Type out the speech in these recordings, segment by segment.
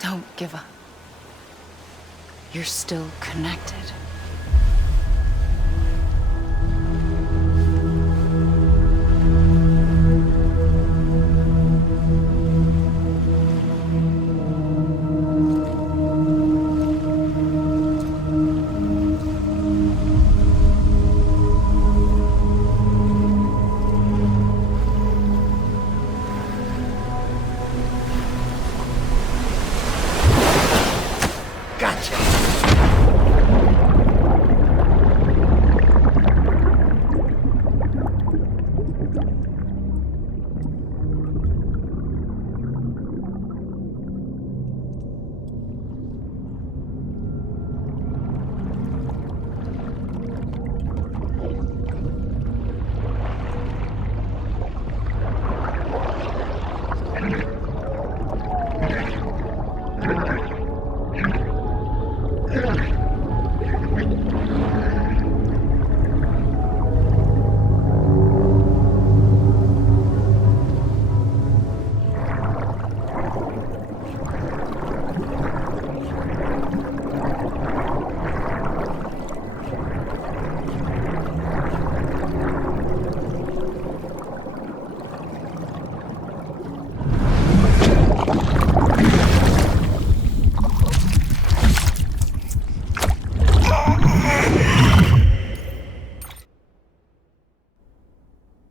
Don't give up. You're still connected.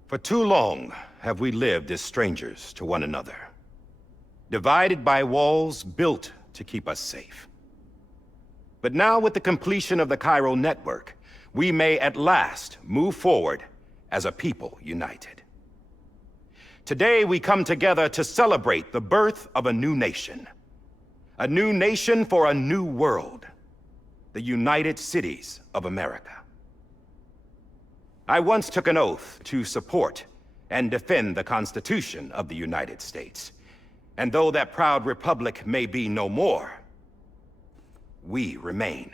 For too long have we lived as strangers to one another, divided by walls built to keep us safe. But now, with the completion of the Chiral network, we may at last move forward as a people united. Today we come together to celebrate the birth of a new nation. A new nation for a new world. The United Cities of America. I once took an oath to support and defend the Constitution of the United States. And though that proud republic may be no more, we remain.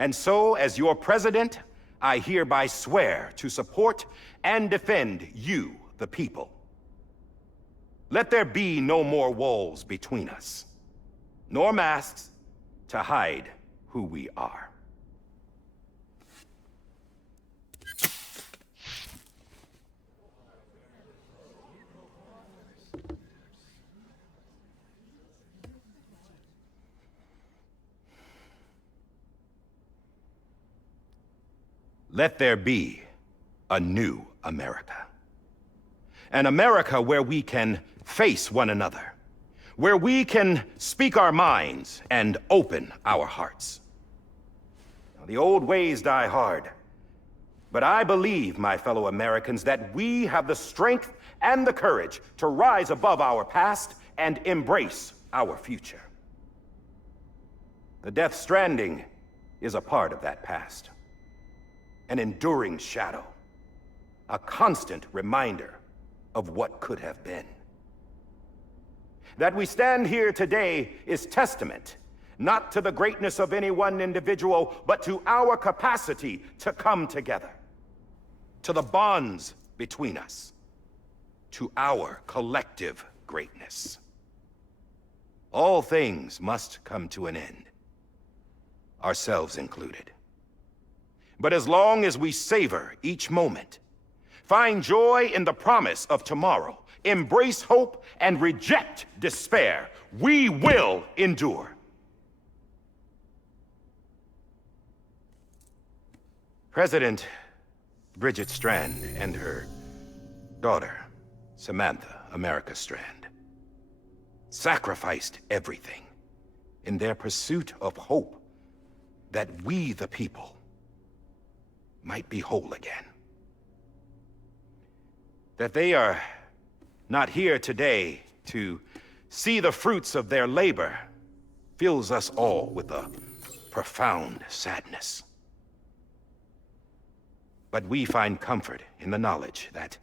And so, as your president, I hereby swear to support and defend you, the people. Let there be no more walls between us, nor masks to hide who we are. Let there be a new America. An America where we can face one another, where we can speak our minds and open our hearts. Now, the old ways die hard, but I believe, my fellow Americans, that we have the strength and the courage to rise above our past and embrace our future. The Deathstranding is a part of that past. An enduring shadow, a constant reminder of what could have been. That we stand here today is testament, not to the greatness of any one individual, but to our capacity to come together, to the bonds between us, to our collective greatness. All things must come to an end, ourselves included. But as long as we savor each moment, find joy in the promise of tomorrow, embrace hope, and reject despair, we will endure. President Bridget Strand and her daughter, Samantha America Strand, sacrificed everything in their pursuit of hope that we, the people, might be whole again. That they are not here today to see the fruits of their labor fills us all with a profound sadness. But we find comfort in the knowledge that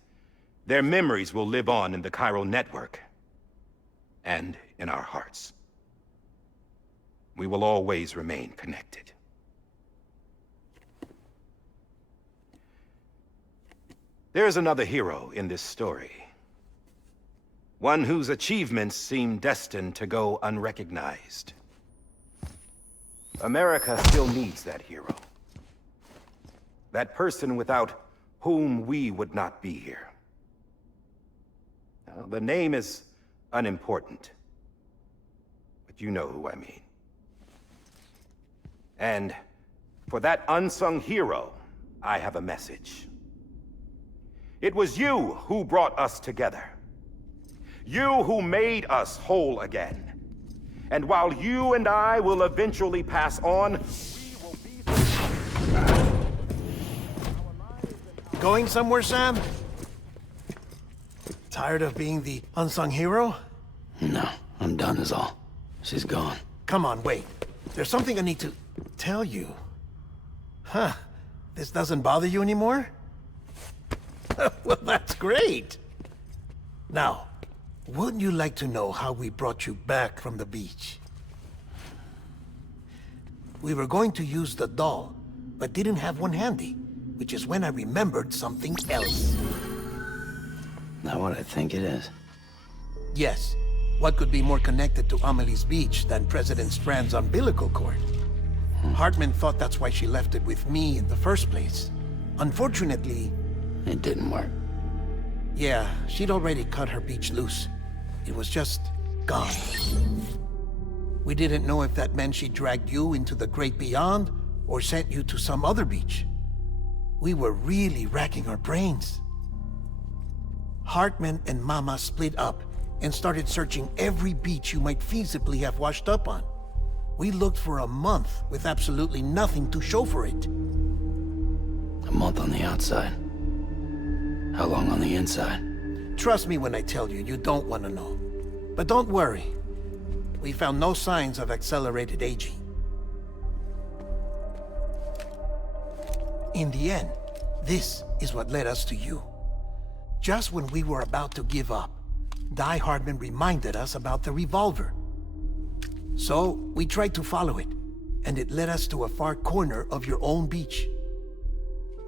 their memories will live on in the Chiral network and in our hearts. We will always remain connected. There is another hero in this story. One whose achievements seem destined to go unrecognized. America still needs that hero. That person without whom we would not be here. Now, the name is unimportant, but you know who I mean. And for that unsung hero, I have a message. It was you who brought us together. You who made us whole again. And while you and I will eventually pass on, we will be... Going somewhere, Sam? Tired of being the unsung hero? No, I'm done is all. She's gone. Come on, wait. There's something I need to tell you. Huh. This doesn't bother you anymore? Well, that's great. Now, wouldn't you like to know how we brought you back from the beach? We were going to use the doll, but didn't have one handy, which is when I remembered something else. Not what I think it is. Yes. What could be more connected to Amelie's beach than President Strand's umbilical cord? Hartman thought that's why she left it with me in the first place. Unfortunately... It didn't work. Yeah, she'd already cut her beach loose. It was just gone. We didn't know if that meant she dragged you into the great beyond, or sent you to some other beach. We were really racking our brains. Hartman and Mama split up and started searching every beach you might feasibly have washed up on. We looked for a month with absolutely nothing to show for it. A month on the outside. How long on the inside? Trust me when I tell you, you don't want to know. But don't worry. We found no signs of accelerated aging. In the end, this is what led us to you. Just when we were about to give up, Die Hardman reminded us about the revolver. So, we tried to follow it, and it led us to a far corner of your own beach.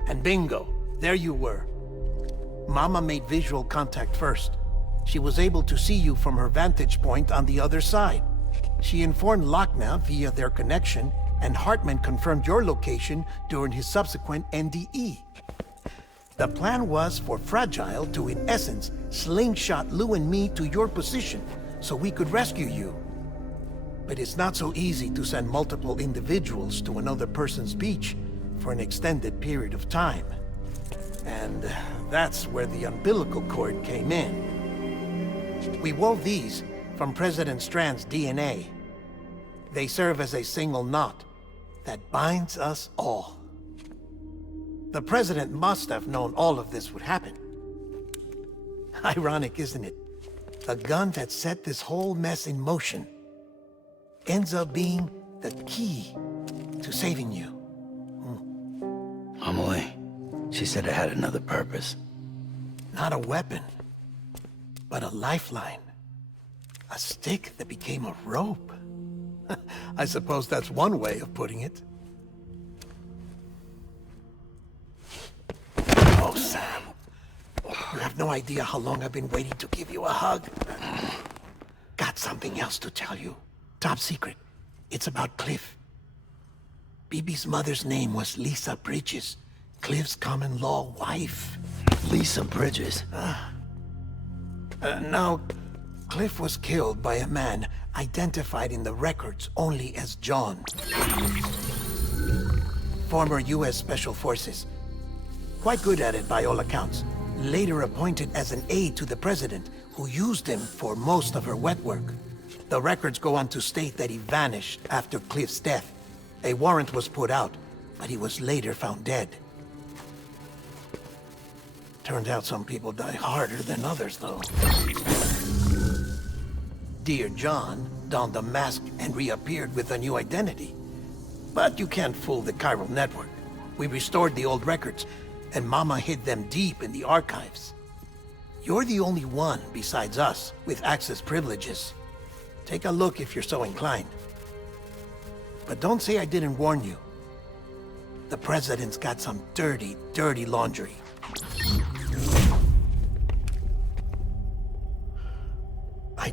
And bingo, there you were. Mama made visual contact first. She was able to see you from her vantage point on the other side. She informed Lochna via their connection, and Hartman confirmed your location during his subsequent NDE. The plan was for Fragile to, in essence, slingshot Lou and me to your position so we could rescue you. But it's not so easy to send multiple individuals to another person's beach for an extended period of time. And that's where the umbilical cord came in. We wove these from President Strand's DNA. They serve as a single knot that binds us all. The President must have known all of this would happen. Ironic, isn't it? The gun that set this whole mess in motion ends up being the key to saving you. Amelie, she said it had another purpose. Not a weapon, but a lifeline. A stick that became a rope. I suppose that's one way of putting it. Oh, Sam. You have no idea how long I've been waiting to give you a hug. Got something else to tell you. Top secret. It's about Cliff. BB's mother's name was Lisa Bridges, Cliff's common-law wife. Lisa Bridges? Now, Cliff was killed by a man identified in the records only as John. Former U.S. Special Forces. Quite good at it by all accounts. Later appointed as an aide to the president, who used him for most of her wet work. The records go on to state that he vanished after Cliff's death. A warrant was put out, but he was later found dead. Turned out some people die harder than others, though. Dear John donned a mask and reappeared with a new identity. But you can't fool the chiral network. We restored the old records, and Mama hid them deep in the archives. You're the only one, besides us, with access privileges. Take a look if you're so inclined. But don't say I didn't warn you. The President's got some dirty, dirty laundry.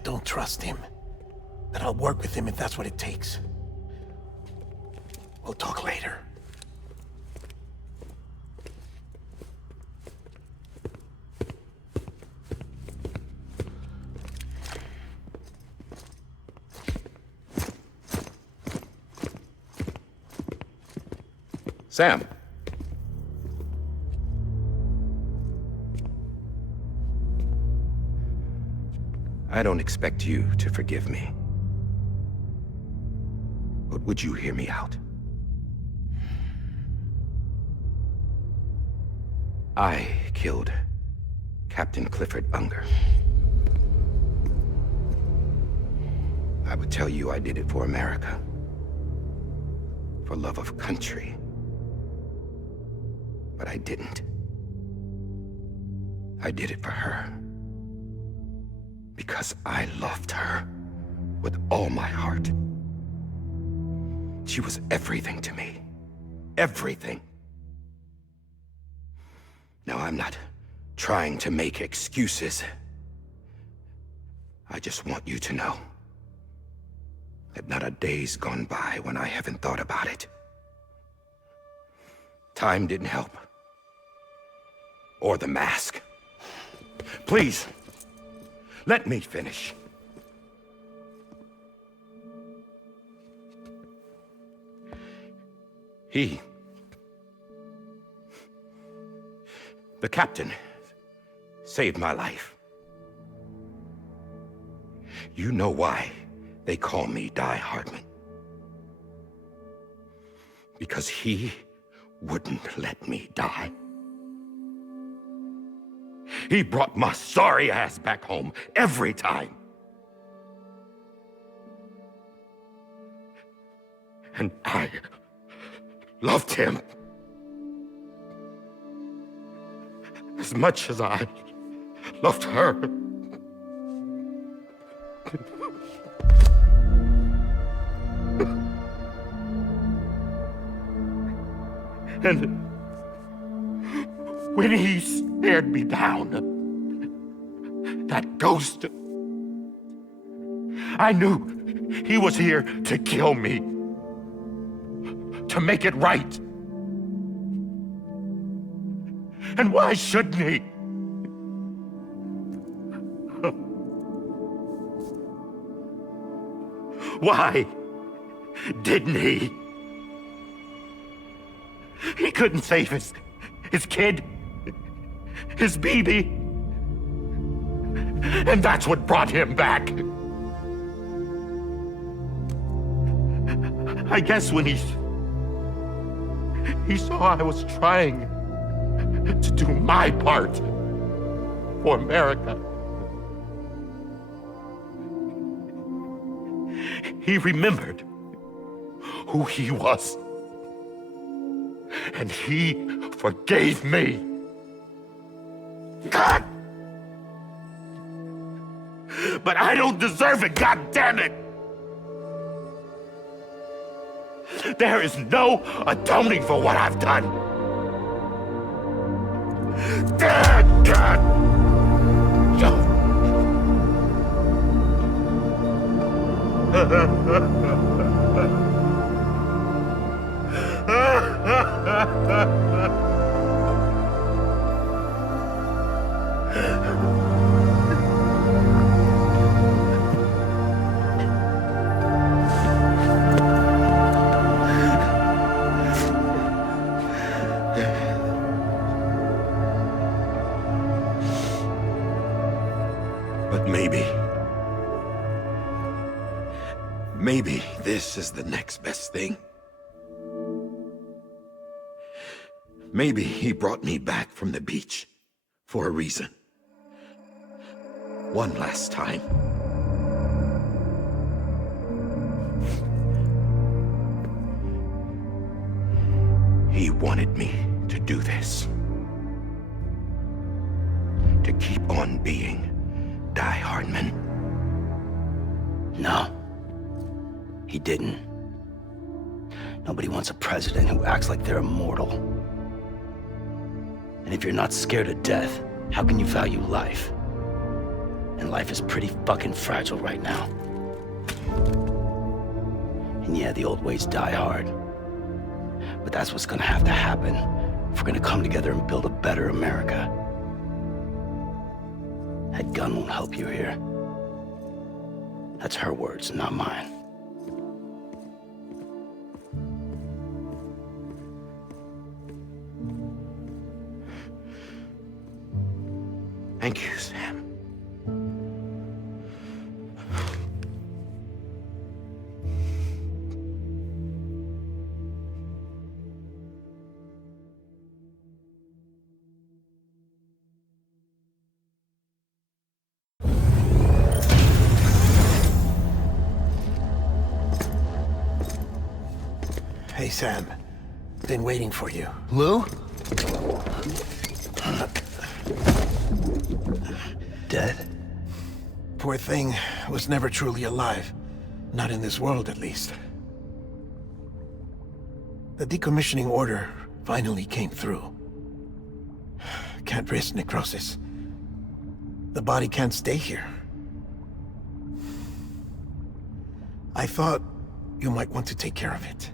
don't trust him. But I'll work with him if that's what it takes. We'll talk later. Sam. I don't expect you to forgive me. But would you hear me out? I killed Captain Clifford Unger. I would tell you I did it for America. For love of country. But I didn't. I did it for her. Because I loved her with all my heart. She was everything to me. Everything. Now, I'm not trying to make excuses. I just want you to know that not a day's gone by when I haven't thought about it. Time didn't help. Or the mask. Please, let me finish. The captain, saved my life. You know why they call me Die Hardman. Because he wouldn't let me die. He brought my sorry ass back home every time. And I loved him as much as I loved her. And when he stared me down, that ghost, I knew he was here to kill me, to make it right. And why shouldn't he? Why didn't he? He couldn't save his kid, his baby. And that's what brought him back. I guess when he saw I was trying to do my part for America, he remembered who he was. And he forgave me. God! But I don't deserve it, God damn it! There is no atoning for what I've done. God! But maybe this is the next best thing. Maybe he brought me back from the beach for a reason. One last time. He wanted me to do this. To keep on being Die Hardman. No. He didn't. Nobody wants a president who acts like they're immortal. And if you're not scared of death, how can you value life? And life is pretty fucking fragile right now. And yeah, the old ways die hard. But that's what's gonna have to happen if we're gonna come together and build a better America. That gun won't help you here. That's her words, not mine. Thank you, Sam. Hey, Sam. Been waiting for you. Lou? Dead? Poor thing was never truly alive. Not in this world, at least. The decommissioning order finally came through. Can't risk necrosis. The body can't stay here. I thought you might want to take care of it.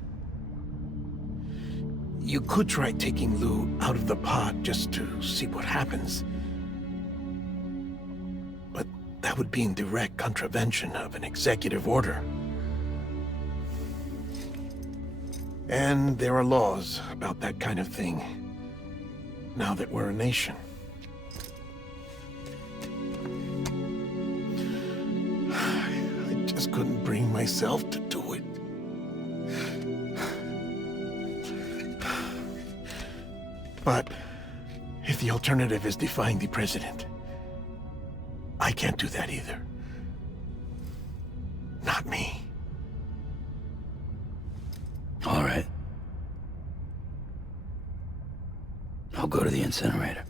You could try taking Lou out of the pod just to see what happens. But that would be in direct contravention of an executive order. And there are laws about that kind of thing, now that we're a nation. I just couldn't bring myself to do it. But if the alternative is defying the president, I can't do that either. Not me. All right. I'll go to the incinerator.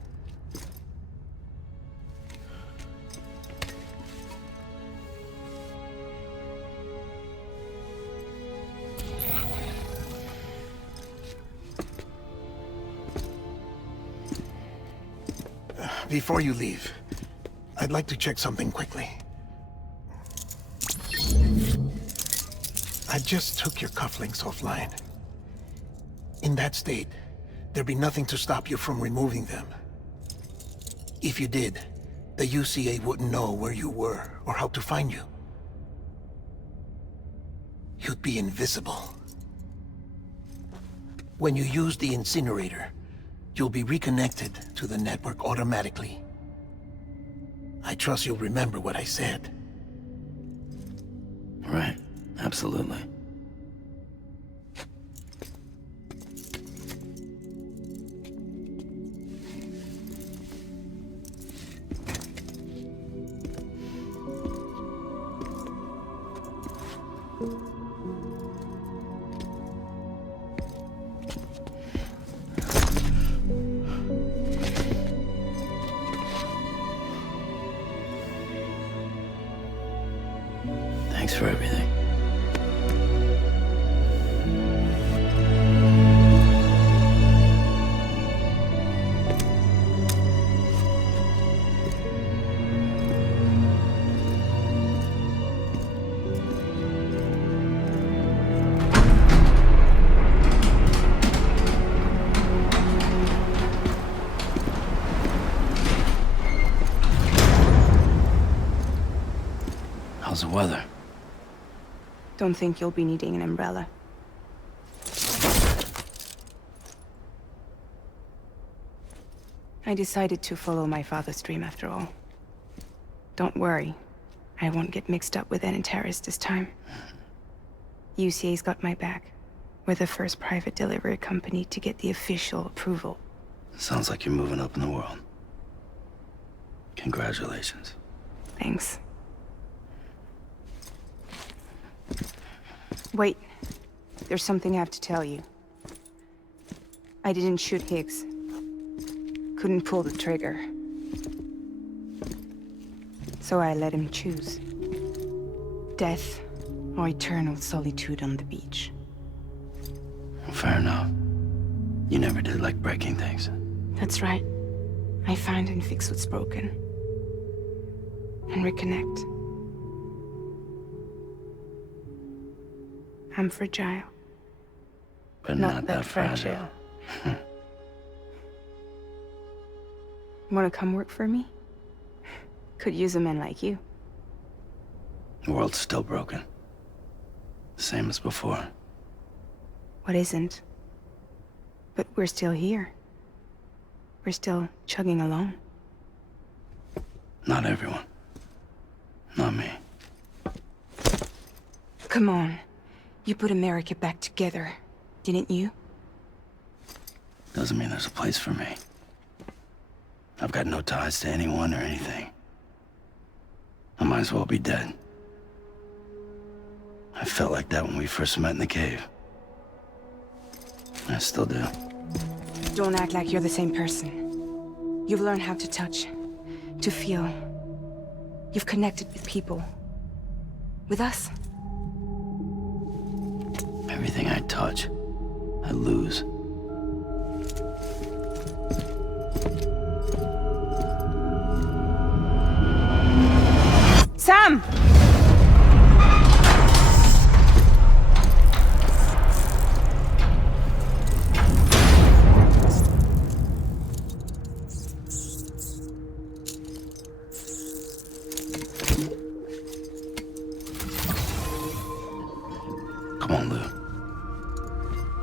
Before you leave, I'd like to check something quickly. I just took your cufflinks offline. In that state, there'd be nothing to stop you from removing them. If you did, the UCA wouldn't know where you were or how to find you. You'd be invisible. When you use the incinerator, you'll be reconnected to the network automatically. I trust you'll remember what I said. Right, absolutely. Thanks for everything. How's the weather? Don't think you'll be needing an umbrella. I decided to follow my father's dream after all. Don't worry. I won't get mixed up with any terrorists this time. UCA's got my back. We're the first private delivery company to get the official approval. Sounds like you're moving up in the world. Congratulations. Thanks. Wait. There's something I have to tell you. I didn't shoot Higgs. Couldn't pull the trigger. So I let him choose. Death or eternal solitude on the beach. Fair enough. You never did like breaking things. That's right. I find and fix what's broken. and reconnect. I'm fragile. But not that fragile. Wanna come work for me? Could use a man like you. The world's still broken. Same as before. What isn't? But we're still here. We're still chugging along. Not everyone. Not me. Come on. You put America back together, didn't you? Doesn't mean there's a place for me. I've got no ties to anyone or anything. I might as well be dead. I felt like that when we first met in the cave. I still do. Don't act like you're the same person. You've learned how to touch, to feel. You've connected with people. With us. Everything I touch, I lose. Sam! Come on, Lou.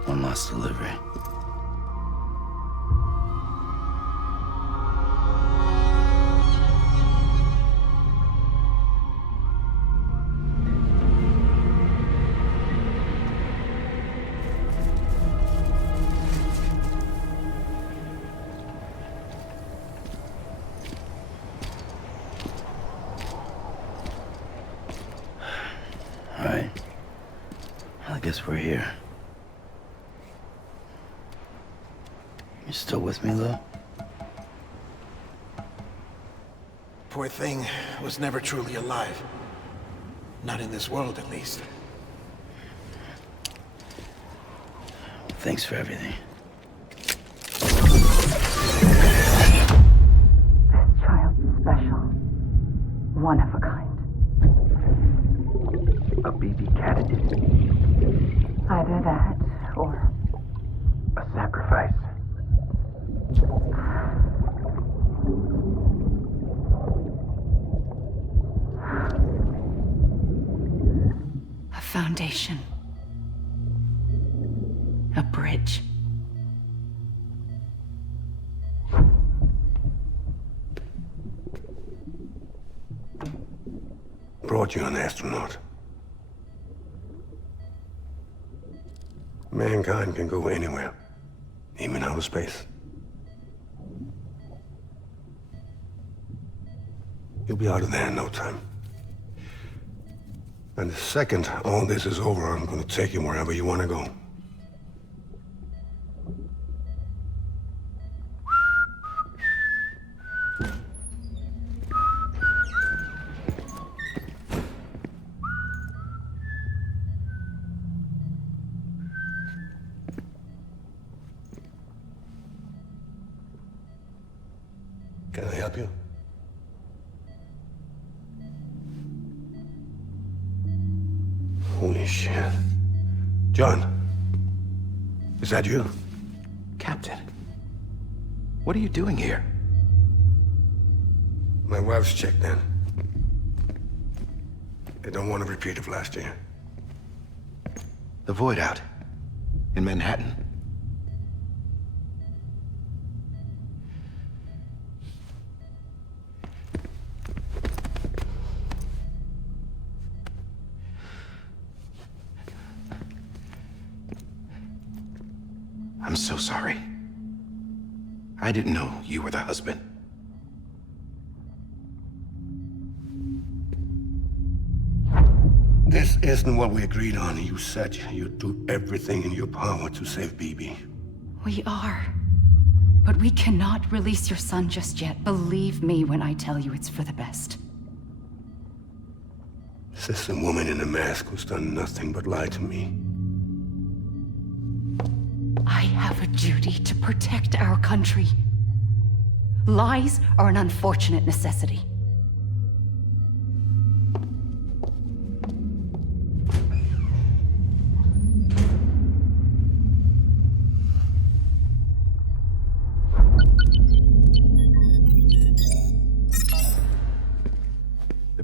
One last delivery. All right. I guess we're here. You still with me, Lou? Poor thing was never truly alive. Not in this world, at least. Thanks for everything. This child's special. One of a kind. A baby candidate. Either that, or... A sacrifice. a foundation. A bridge. Brought you an astronaut. Mankind can go anywhere, even outer space. You'll be out of there in no time. And the second all this is over, I'm gonna take you wherever you wanna go. Can I help you? Holy shit. John, is that you? Captain, what are you doing here? My wife's checked in. They don't want a repeat of last year. The Void out in Manhattan. I'm so sorry. I didn't know you were the husband. This isn't what we agreed on. You said you'd do everything in your power to save BB. We are. But we cannot release your son just yet. Believe me when I tell you it's for the best. This is a woman in a mask who's done nothing but lie to me. I have a duty to protect our country. Lies are an unfortunate necessity.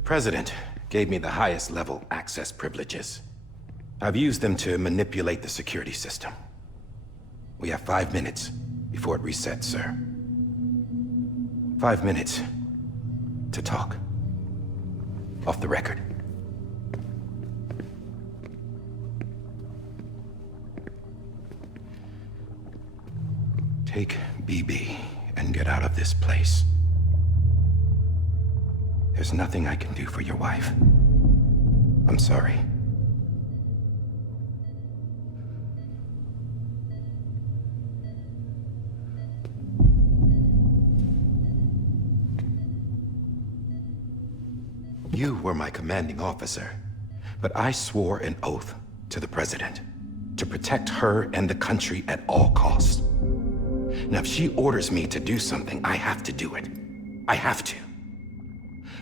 President gave me the highest level access privileges. I've used them to manipulate the security system. We have 5 minutes before it resets, sir. 5 minutes to talk. Off the record. Take BB and get out of this place. There's nothing I can do for your wife. I'm sorry. You were my commanding officer, but I swore an oath to the President to protect her and the country at all costs. Now, if she orders me to do something, I have to do it. I have to.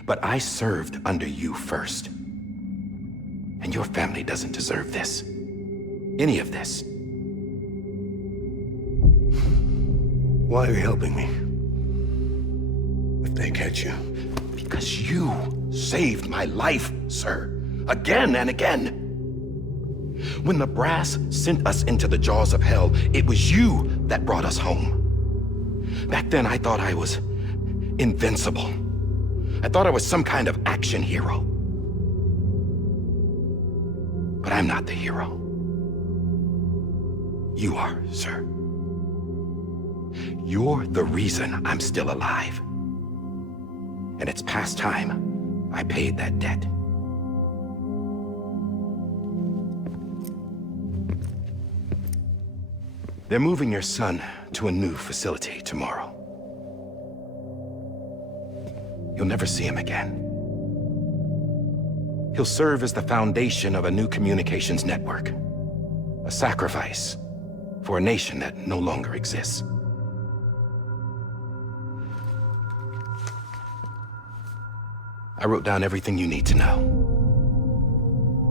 But I served under you first. And your family doesn't deserve this. Any of this. Why are you helping me? If they catch you. Because you saved my life, sir. Again and again. When the brass sent us into the jaws of hell, it was you that brought us home. Back then, I thought I was invincible. I thought I was some kind of action hero. But I'm not the hero. You are, sir. You're the reason I'm still alive. And it's past time I paid that debt. They're moving your son to a new facility tomorrow. You'll never see him again. He'll serve as the foundation of a new communications network. A sacrifice for a nation that no longer exists. I wrote down everything you need to know.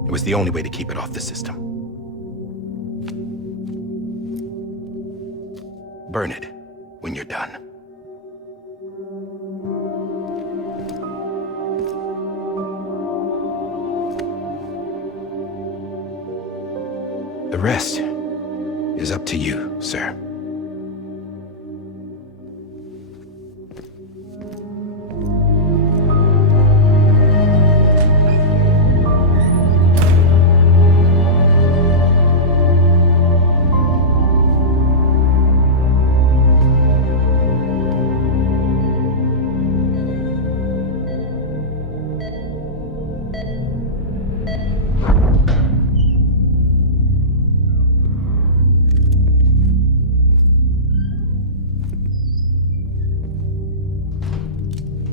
It was the only way to keep it off the system. Burn it when you're done. The rest is up to you, sir.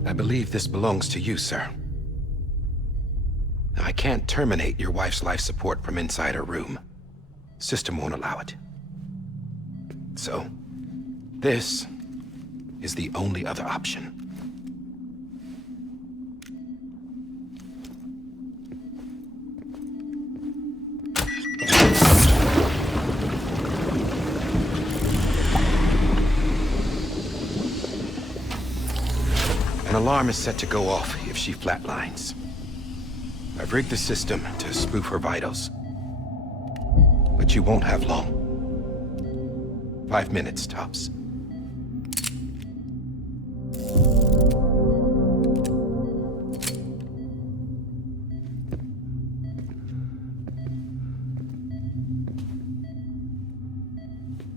I believe this belongs to you, sir. Now, I can't terminate your wife's life support from inside her room. System won't allow it. So, this is the only other option. An alarm is set to go off if she flatlines. I've rigged the system to spoof her vitals. But you won't have long. 5 minutes, tops.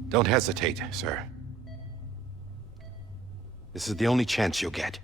Don't hesitate, sir. This is the only chance you'll get.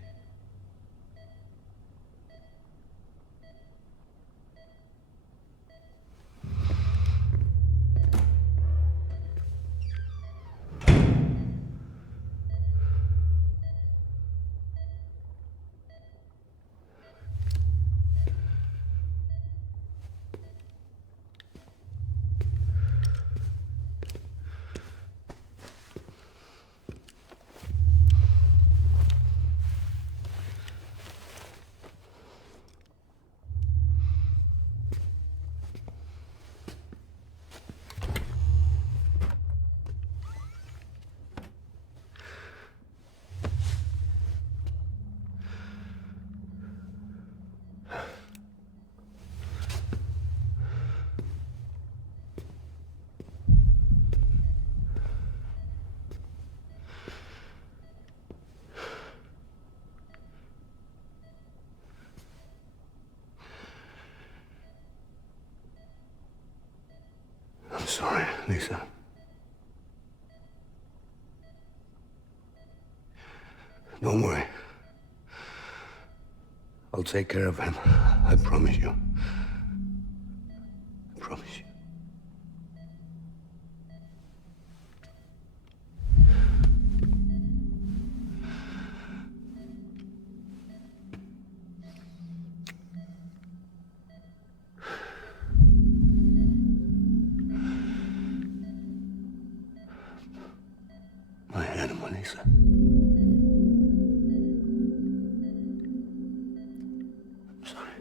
sorry, Lisa. Don't worry. I'll take care of him. I promise you. I promise you. My animal, Lisa. I'm sorry.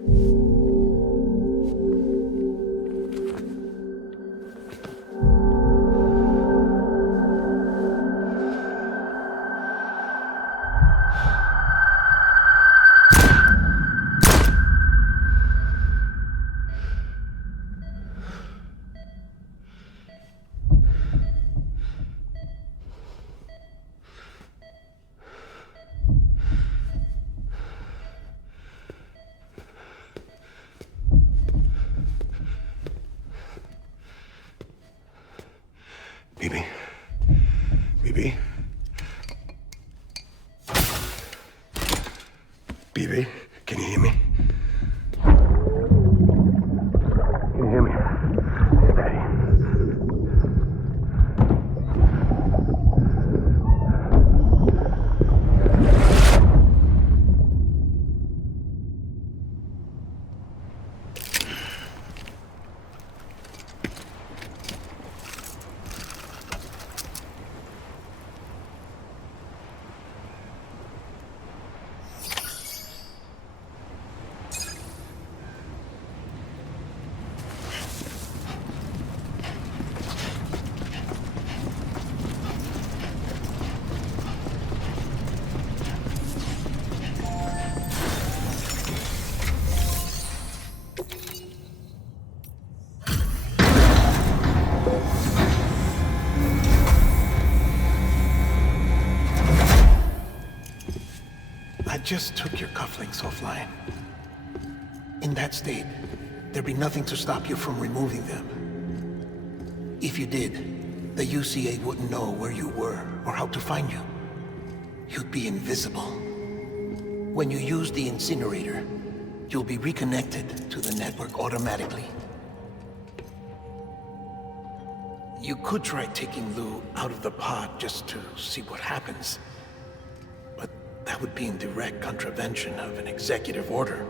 BB? BB? BB, can you hear me? Can you hear me? Steady. I just took your cufflinks offline. In that state, there'd be nothing to stop you from removing them. If you did, the UCA wouldn't know where you were or how to find you. You'd be invisible. When you use the incinerator, you'll be reconnected to the network automatically. You could try taking Lou out of the pod just to see what happens. But that would be in direct contravention of an executive order.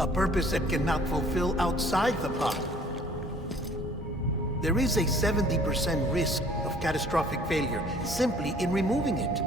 A purpose that cannot fulfill outside the pod. There is a 70% risk of catastrophic failure simply in removing it.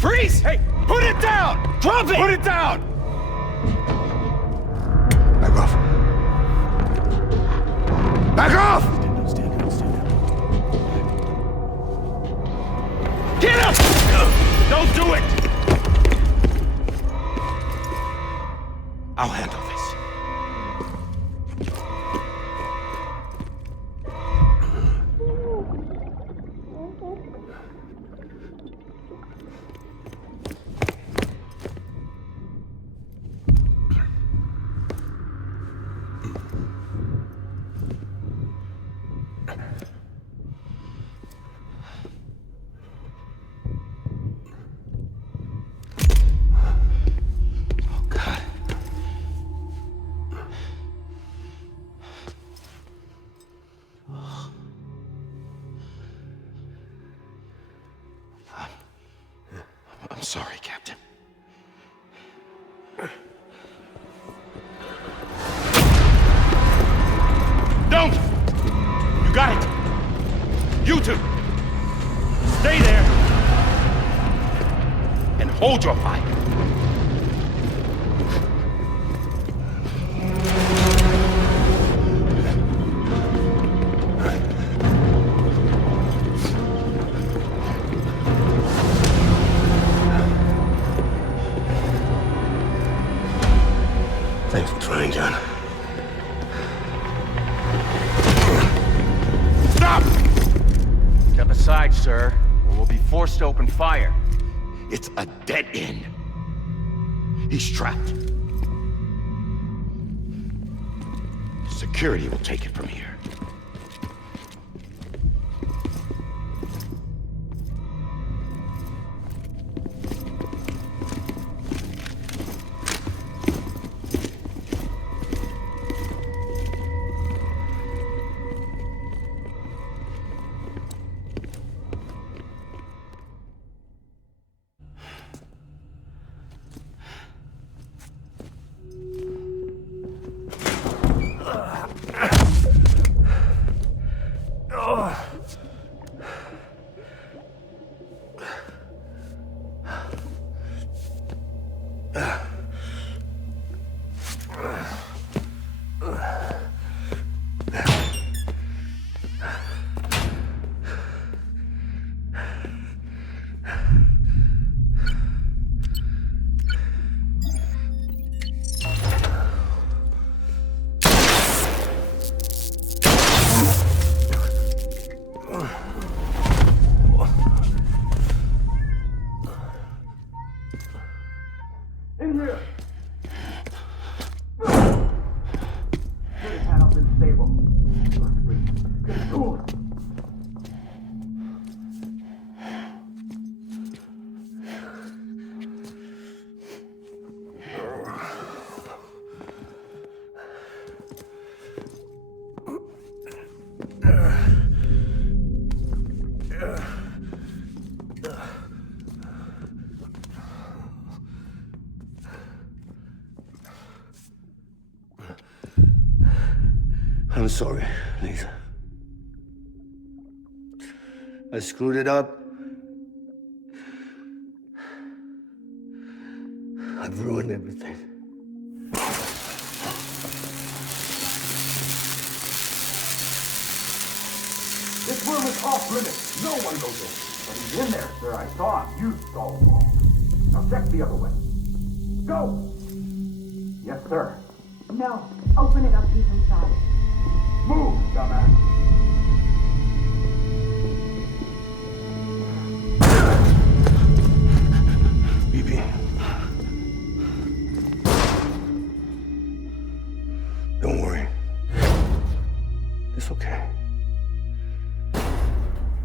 Freeze! Hey, put it down! Drop it! Put it down! Back off. Back off! Get up! Don't do it! I'll handle this. I'm sorry, Captain. Don't! You got it! You two! Stay there! And hold your fire! Thanks for trying, John. Stop! Step aside, sir, or we'll be forced to open fire. It's a dead end. He's trapped. Security will take it from here. I'm sorry, Lisa. I screwed it up. I've ruined everything. This room is off limits. No one goes in. But he's in there, sir. I saw him. You saw him wrong. Now check the other way. Go! Yes, sir. No. Open it up. He's inside. Move, dumbass. BB. Don't worry. It's okay. okay.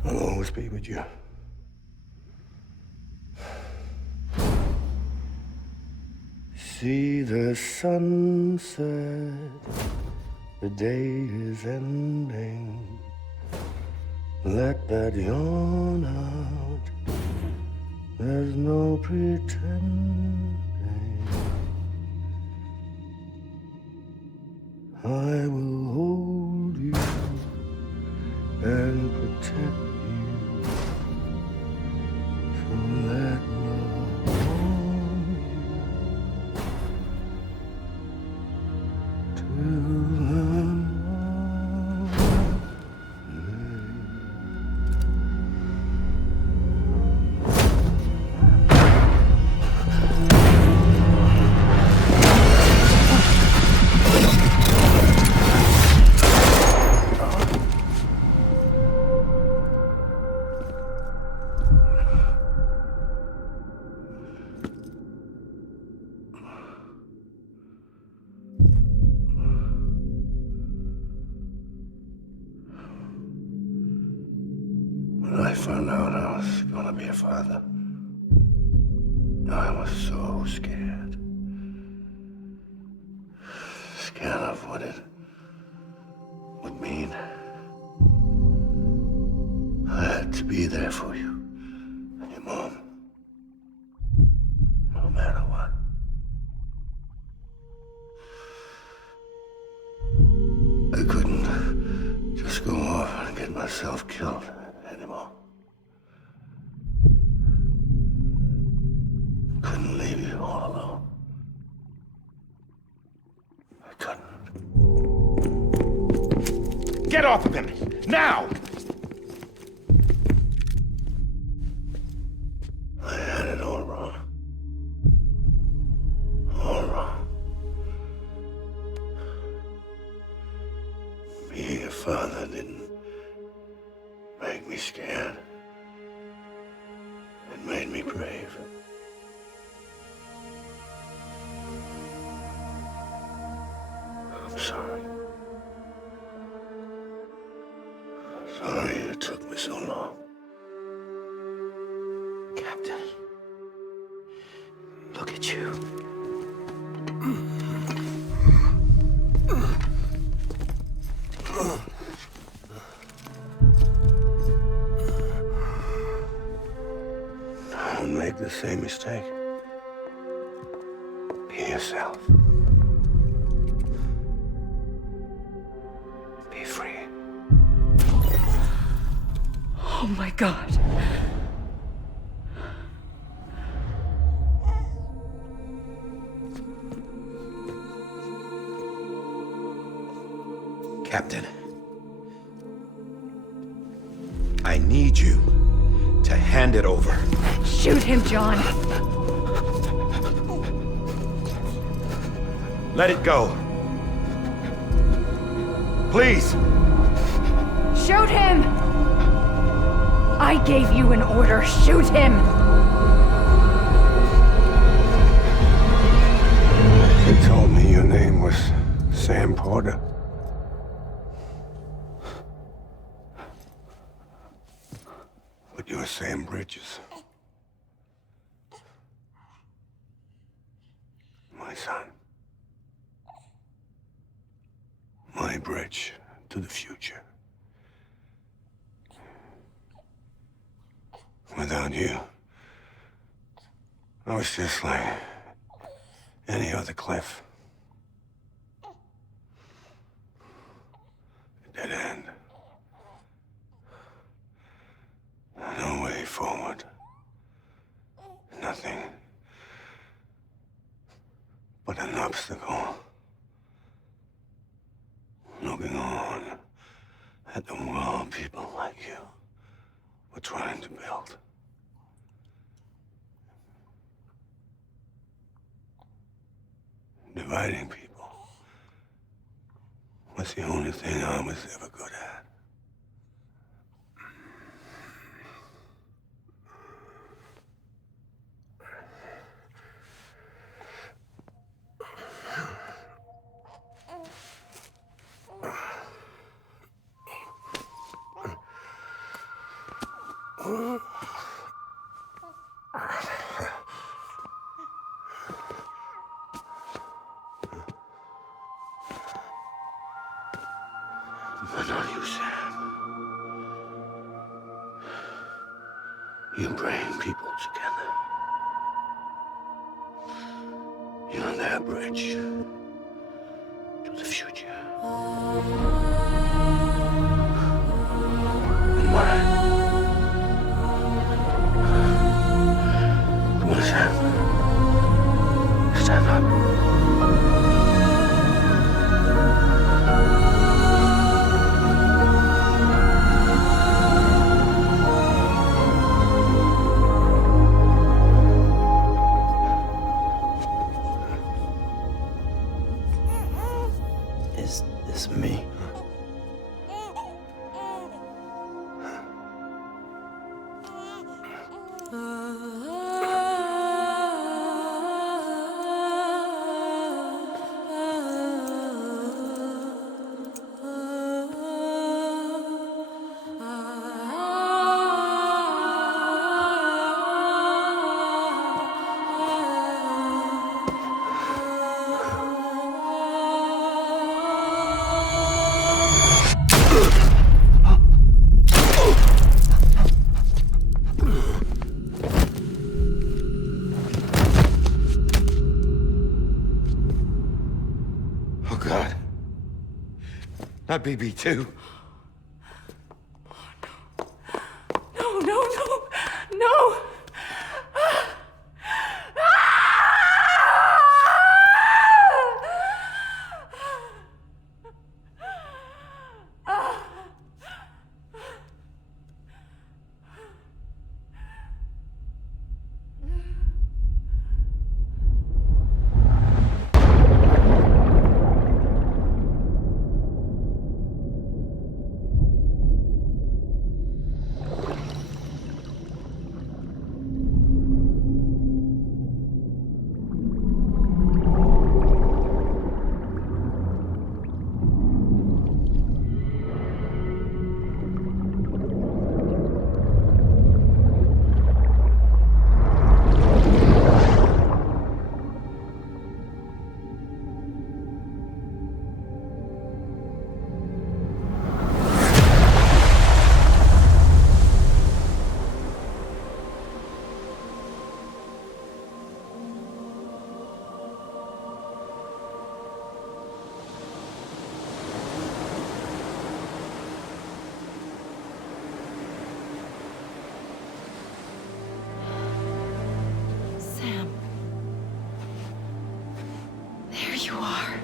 I'll always be with you. See the sunset, the day is ending. Let that yawn out, there's no pretending. I will hold you and protect you. So let love hold you till the When I found out I was gonna be a father, I was so scared. Scared of what it would mean. I had to be there for you and your mom, no matter what. I couldn't just go off and get myself killed anymore. Couldn't leave you all alone. I couldn't. Get off of him! Now! I had it all wrong. All wrong. Being a father didn't make me scared. It made me brave. I'm sorry. Sorry it took me so long. Captain, look at you. Don't make the same mistake. Be yourself. Be free. Oh my God. Captain, I need you to hand it over. Shoot him, John. Let it go. Please! Shoot him! I gave you an order. Shoot him! You told me your name was Sam Porter. But you're Sam Bridges. My son. My bridge to the future. Without you, I was just like any other Cliff. A dead end. No way forward. Nothing but an obstacle. Looking on at the world people like you were trying to build. Dividing people was the only thing I was ever good at. But not you, Sam. You bring people together. You're their bridge to the future. And mine. Come on, Sam. Stand up. Is this me? Oh, God. Not BB2. No, no, no, no! Sam. There you are.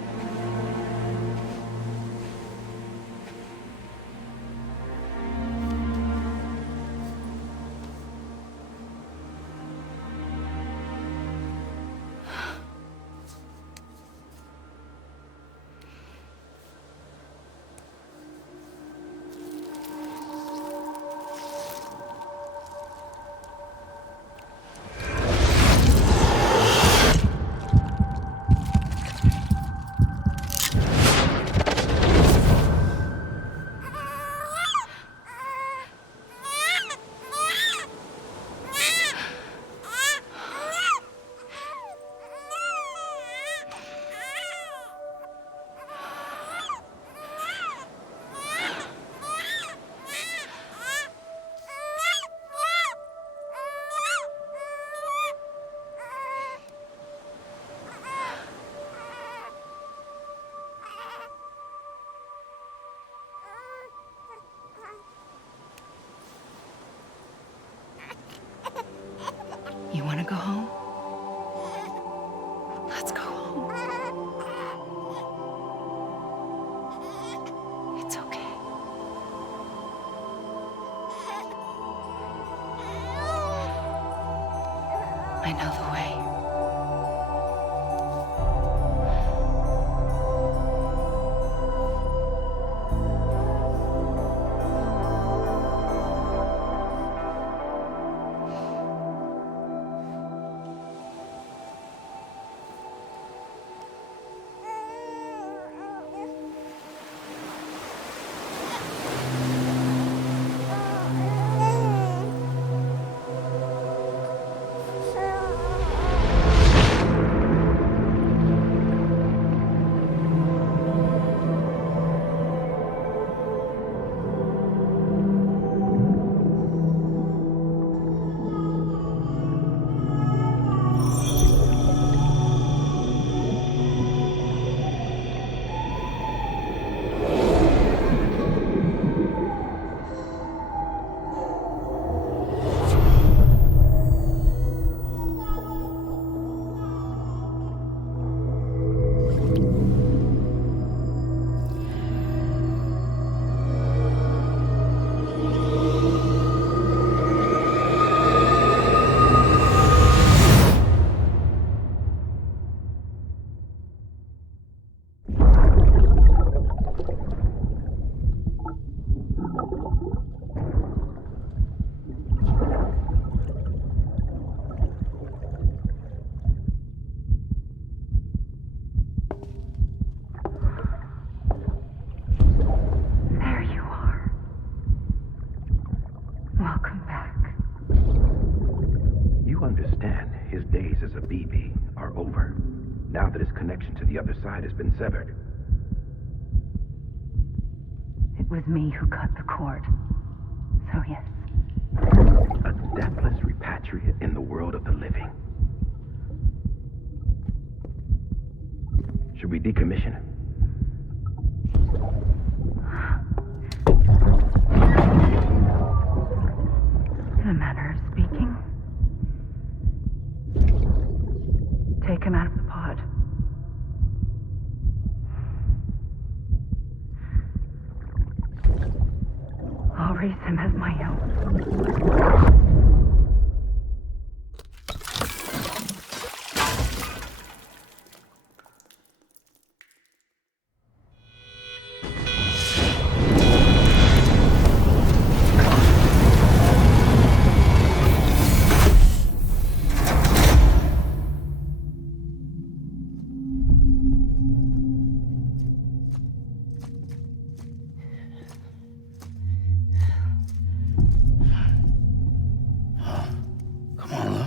You want to go home? Let's go home. It's okay. I know the way. do understand his days as a BB are over, now that his connection to the other side has been severed. It was me who cut the cord. So yes. A deathless repatriate in the world of the living. Should we decommission him? In a manner of speaking. Take him out of the pod. I'll raise him as my own. Come on, Lou.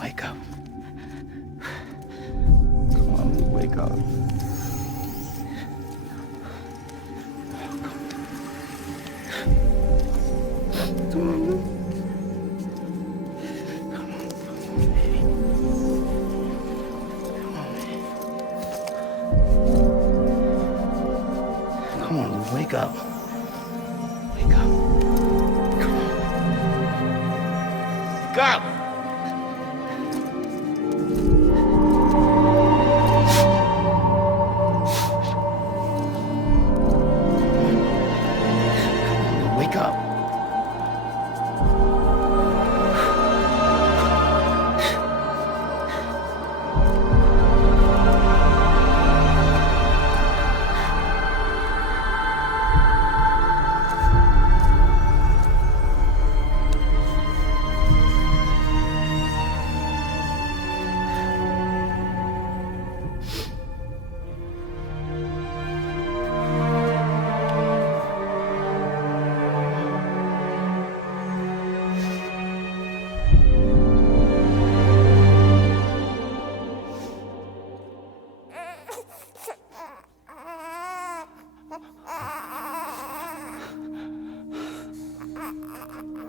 Wake up. Come on, Lou, wake up. Come on, Lou. Come on, baby. Come on, baby. Come on, Lou, wake up. Wake up. Come on. Wake up! Wake up.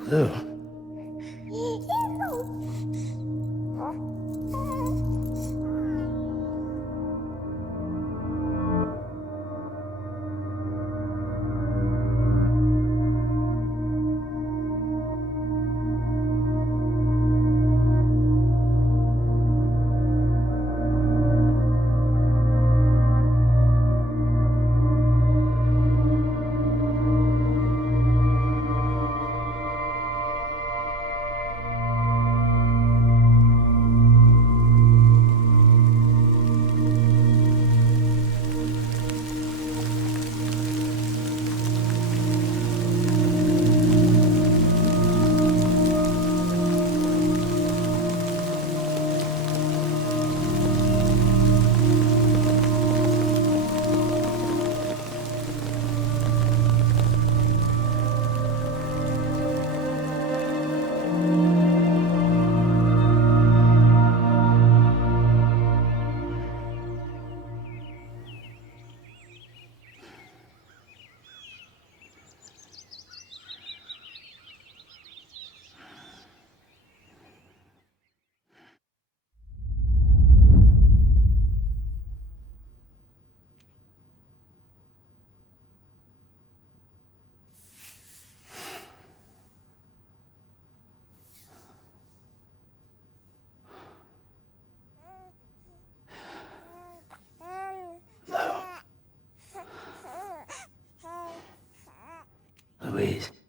Lou. Louise.